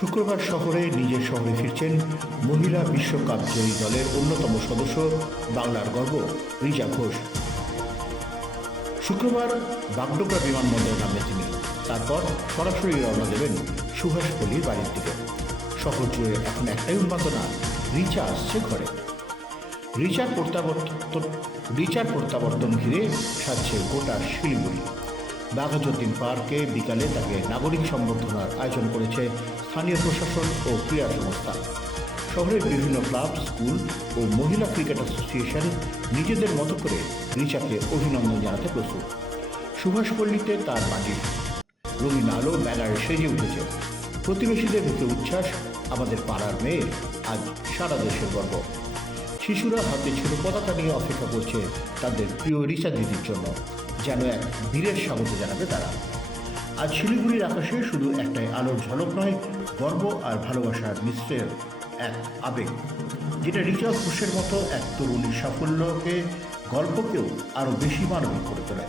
শুক্রবার শহরে নিজের শহরে ফিরছেন মহিলা বিশ্বকাপ জয়ী দলের অন্যতম সদস্য বাংলার গর্ব, রিজা ঘোষ। শুক্রবার বাগডোগরা বিমানবন্দরে নামবেন তিনি। তারপর সরাসরি রওনা দেবেন সুভাষপল্লীর বাড়ির দিকে। শহর জুড়ে এখন একটাই উন্মাদনা, রিচা আসছে ঘরে। রিচার প্রত্যাবর্তন রিচার প্রত্যাবর্তন ঘিরে সাজছে গোটা শিলিগুড়ি। বাঘাযতীন পার্কে বিকালে তাকে নাগরিক সম্বর্ধনার আয়োজন করেছে স্থানীয় প্রশাসন ও ক্রীড়া সংস্থা। শহরের বিভিন্ন ক্লাব, স্কুল ও মহিলা ক্রিকেট অ্যাসোসিয়েশন নিজেদের মতো করে রিচাকে অভিনন্দন জানাতে প্রস্তুত। সুভাষপল্লীতে তার বাড়ি রঙিন আলো ব্যানারে সেজে উঠেছে। প্রতিবেশীদের মুখে উচ্ছ্বাস, আমাদের পাড়ার মেয়ে আজ সারা দেশের গর্ব। শিশুরা হাতে ছোট পতাকা নিয়ে অপেক্ষা করছে তাদের প্রিয় রিচা দিদির জন্য। যেন এক বীরের স্বাগত জানাবে তারা। আজ শিলিগুড়ির আকাশে শুধু একটাই আলোর ঝলক নয়, গর্ব আর ভালোবাসার মিশ্রের এক আবেগ, যেটা রিচা ঘোষের মতো এক তরুণীর সাফল্যকে, গল্পকেও আরও বেশি মানবিক করে তোলে।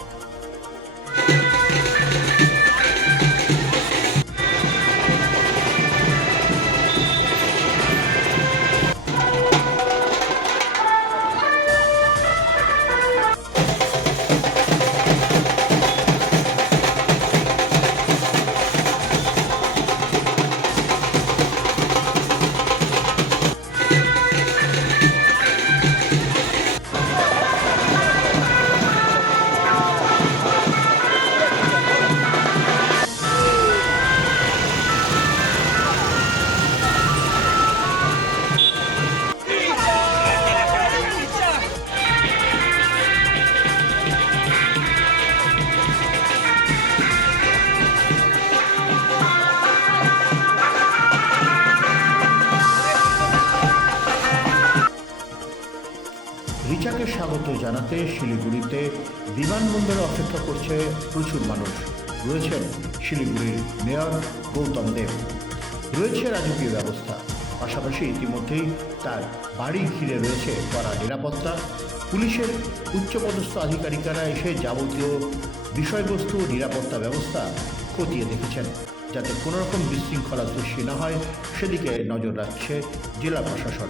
রিচাকে স্বাগত জানাতে শিলিগুড়িতে বিমানবন্দরে অপেক্ষা করছে প্রচুর মানুষ। রয়েছেন শিলিগুড়ির মেয়র গৌতম দেব। রয়েছে রাজকীয় ব্যবস্থা। পাশাপাশি ইতিমধ্যেই তার বাড়ি ঘিরে রয়েছে কড়া নিরাপত্তা। পুলিশের উচ্চপদস্থ আধিকারিকেরা এসে যাবতীয় বিষয়বস্তু, নিরাপত্তা ব্যবস্থা খতিয়ে দেখেছেন। যাতে কোনোরকম বিশৃঙ্খলা সৃষ্টি না হয়, সেদিকে নজর রাখছে জেলা প্রশাসন।